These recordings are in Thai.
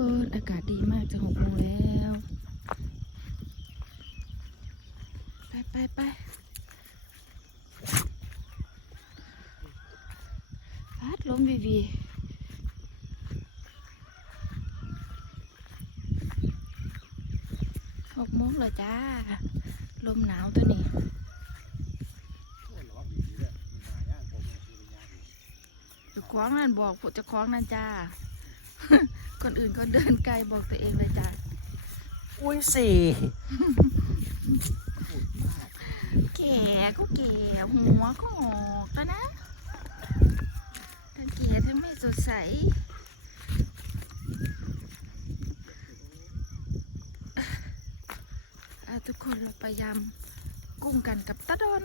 น อากาศดีมากจะหกโมงแล้ว ไปไปไปพัดลมวีวีหกโมงเลยจ้า ลมหนาวตัวนี้จะคล้าของนั่นบอกผู้จะคล้าของนั่นจ้า คนอื่นเขาเดินไกลบอกตัวเองเลยจ้าอุ้ยสี่แก่ก็แก่หัวก็งอกแล้วนะทั้งแก่ทั้งไม่สดใสอะทุกคนเราพยายามกุ้งกันกับตาดอน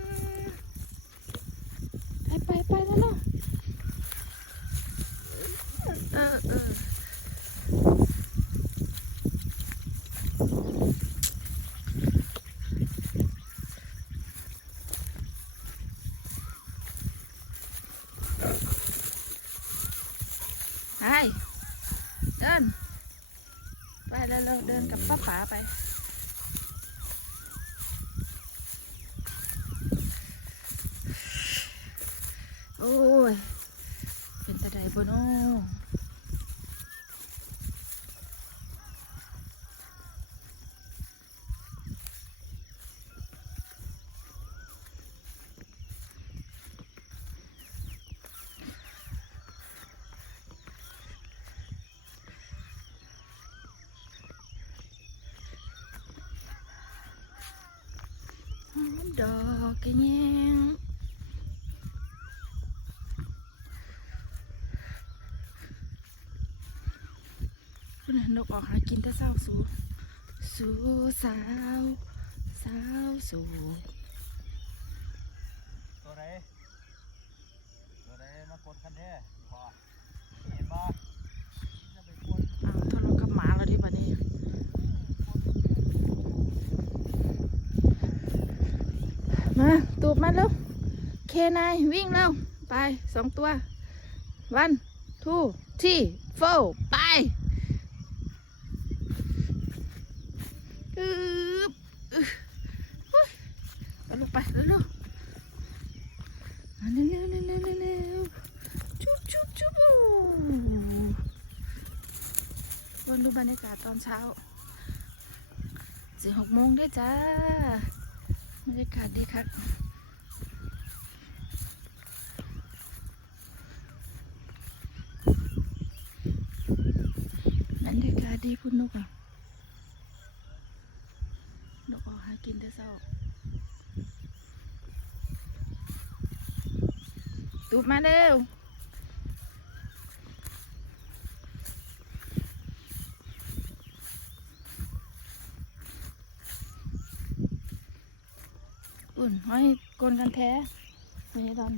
ไปไปไปแล้วเนาะเออเออไปเดิน ไปแล้วเราเดินกับป้าป๋า ไป โอ้ย เป็นตะไดบ่เนอหอม ดอกกระแงคุณน่ะนกออกหากินแต่เศร้าสูสูสาวสาวสูตัวไหนตัวไหนมากดคันแท้พอเห็นบ่จะไปกด อ้าวทะเลาะกับหมาแล้วดิบัดนี้ มา ตูบมาเร็วเคนายวิ่งเร็วไปสองตัววันทูที่โฟไปอึบอึ๊บอุ๊ยไปลูกไปเร็วๆเร็วๆเร็วๆเร็วจุ๊บจุ๊บจุ๊บวันดูบรรยากาศตอนเช้าสี่หกโมงได้จ้าบรรยากาศดีครับบรรยากาศ ดีพุ่นนกอะนกออกหากินแต่เช้าตูบมาเร็วอุ่นห้อยกลกันแท้ไม่ตอน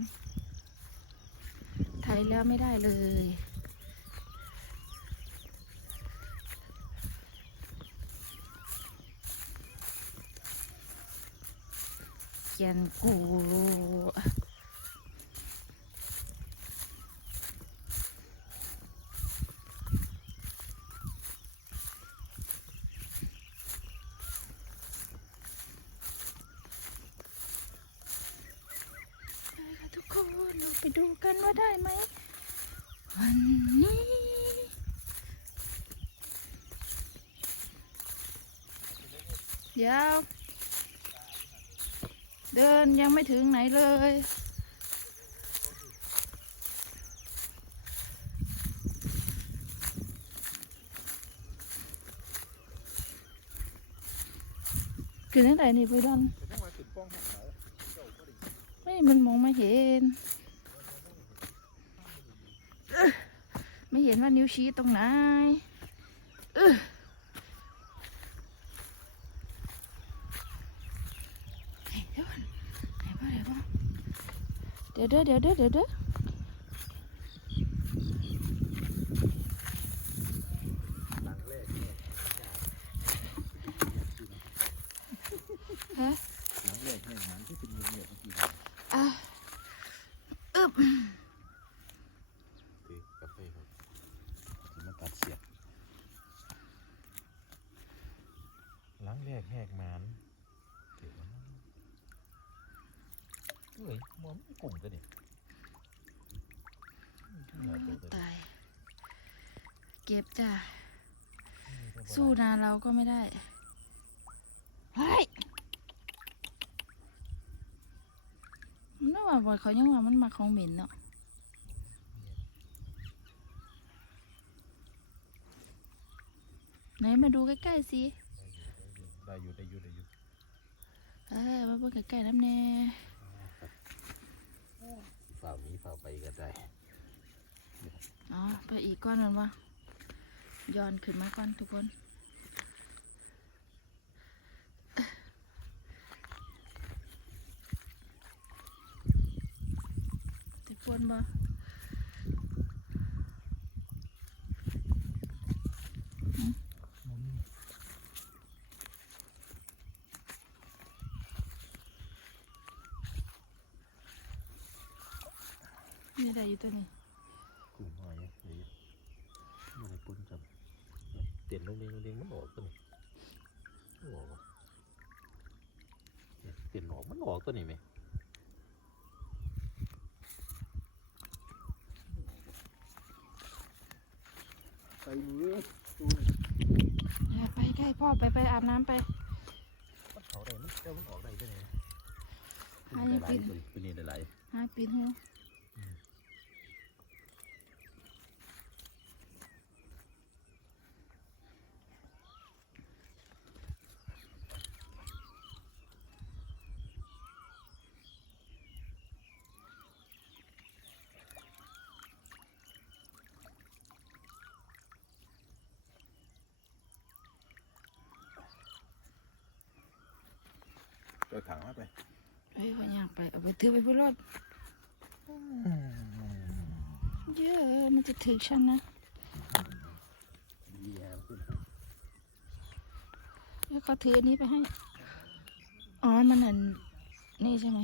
ไทยแล้วไม่ได้เลย ขียนกูไปค่ะทุกคนเราไปดูกันว่าได้ไหม วันนี้เดี๋ยว เดินยังไม่ถึงไหนเลยคือตั้งแต่นี่ไปดอนไม่มันมองไม่เห็น ไม่เห็นว่านิ้วชี้ตรงไหนเออไหนเดี๋ยวก่อนไหนบ้างไหนบ้าง เดี๋ยวเด้อเดี๋ยวเด้อเดี๋ยวเด้อ หลังแรกเนี่ย ฮะ หลังแรกเนี่ยมันที่เป็นเงียบเงียบเมื่อกี้ อะอึบ คือกาแฟครับที่มาตัดเสียบ แรกแหกหมานเดี๋ยวนะ เฮ้ยมันกลุ่มตัวนี่เหนื่อยตัวตัวนี้ตาย เก็บจ้าสู้นาเราก็ไม่ได้เฮ้ยมันน่าว่าบ่อยเขายังว่ามันมาของเหม็นเนาะไหนมาดูใกล้ๆสิได้อยู่ได้อยู่ได้อยู่เออมาเบิ่งใกล้ๆน้ำแน่ ฝ่ามีฝ่าไปก็ได้อ๋อไปอีกก้อนมันวะย้อนขึ้นมาก้อนทุกคนจะปวนบ่ นี่ได้อยู่ ตัวนี้กลุ่มหอยเนี่ยเดี๋ยวมันได้ปนจับเตียนลงเด้งลงเด้งมันออกตัวนี้มันออกวะเนี่ยเตียนออกมันออกตัวนี้ไหมไปมือดูนี่เออไปใกล้พ่อไปไปอาบน้ำไปมันเขาได้มันเจ้ามันออกได้ตัวนี้หายังหลาปิยดตัวนี้ตัวนี้ได้หลายหาปีนหู ไปถังมาไปเอ้ยขอยางไปเอาไปถือไปพุ่นรถเยอะมันจะถือฉันนะดีแฮมขึ้นแล้วเขาถืออันนี้ไปให้ อ๋อ มันอันนี่ใช่ไหม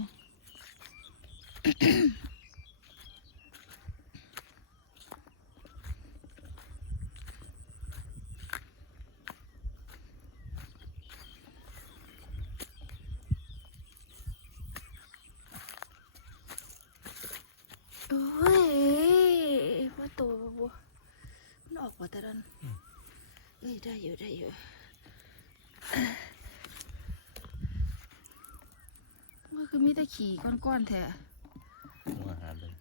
โอ้ยว่าตัวบัวมัน ออกมาแต่ดันเอ้ยได้อยู่ได้อยู่ว่าคือมีแต่ขี่ก้อนๆแท้หัวอาหารเลย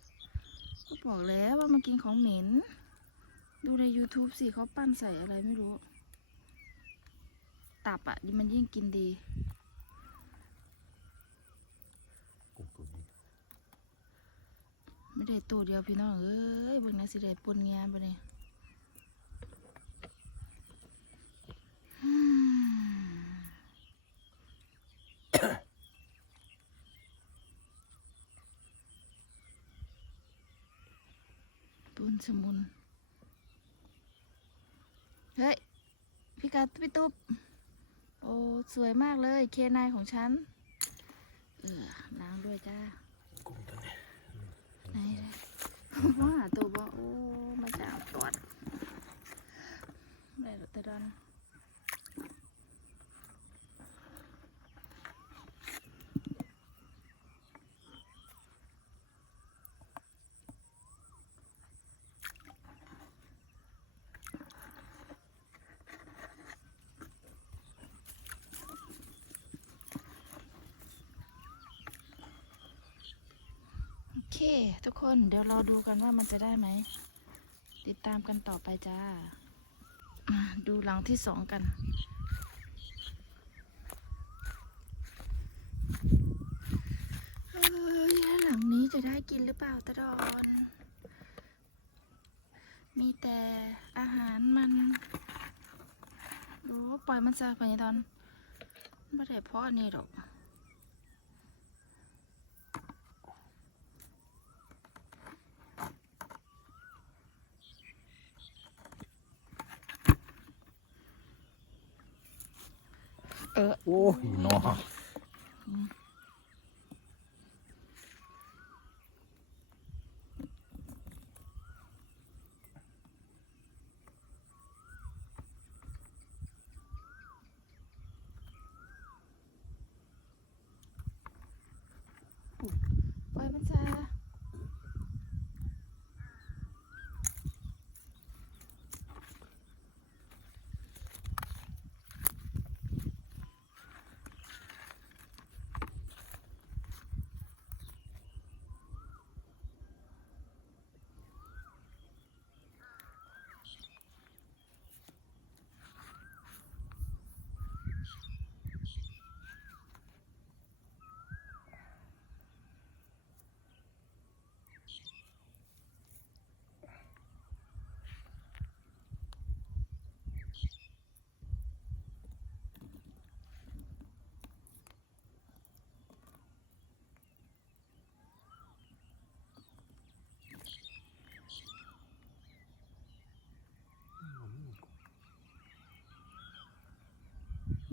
ก็บอกแล้วว่ามากินของเหม็น ดูใน YouTube สิเขาปั้นใส่อะไรไม่รู้ ตับอะดิมันยิ่งกินดีกลุ่มตัวนี้ไม่ได้ตัวเดียวพี่น้องเอ้ยเบิ่งนะสิได้ปนงานปะเนี่ย ปุนสมุน เฮ้ย พี่กัดพี่ตุ๊บ โอ้ สวยมากเลย เคนายของฉัน เออล้างด้วยจ้ากลุ่มตัวนี้ไหนเลยว่าตัวบ่โอ้ มาจากตรวจไหนรถตะดอน ทุกคนเดี๋ยวรอดูกันว่ามันจะได้ไหม ติดตามกันต่อไปจ้า ดูหลังที่สองกันเอ้ยหลังนี้จะได้กินหรือเปล่าตะดอน มีแต่อาหารมันดูปล่อยมันซะไปตอนไม่ได้เพราะอันนี้หรอก เออโอ้ยนอปไปอยมัจ้า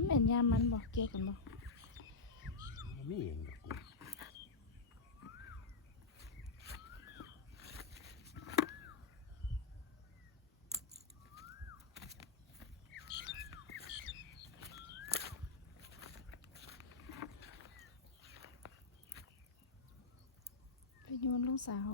แม่นยามันบอกเกี่ยวกันบอกไม่เห็นดอกไปโยนลูกสาว